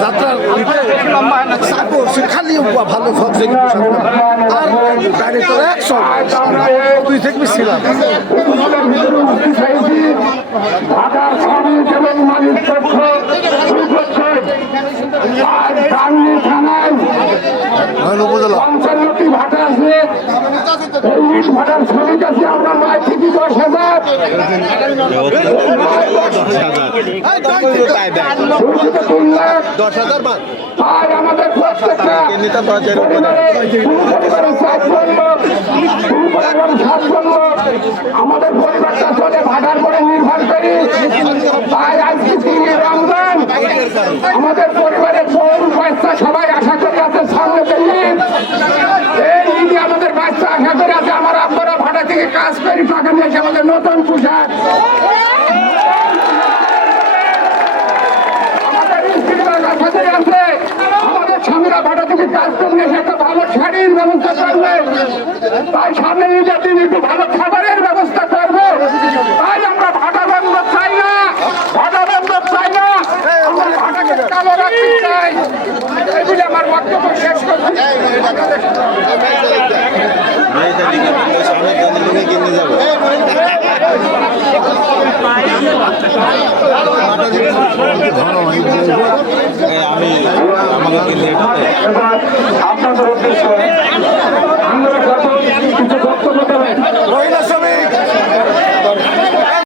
যাত্রার চাকর খালি ভালো ভাবছে গাড়ি তো একশো তুই দেখবি ছিলাম আছে দশ হাজার। আমাদের পরিবারে পরিবারে পরিবারে পরিবারটা চলে নির্ভর করি। তাই আজকে আমাদের পরিবারের বউ বাচ্চা সবাই আশা করে আছে সামনে ঈদ এই ঈদে আমাদের বাচ্চা আশা করে আছে আমার আব্বারা ভাটা থেকে এসে আমাদের নতুন পোশাক। আমাদের স্বামীরা ভাটা থেকে কাজ করলে একটা ভালো শাড়ির ব্যবস্থা করবে। তাই সামনে ঈদের দিন ভালো খাবারের ব্যবস্থা করব। তাই আমরা ভাটা বন্ধ চাই না, ভাটা বন্ধ চাই না। আমরা আমার বক্তব্য শেষ করছি। আমাকে কিনলে এটা এবার আপনাদের উদ্দেশ্যে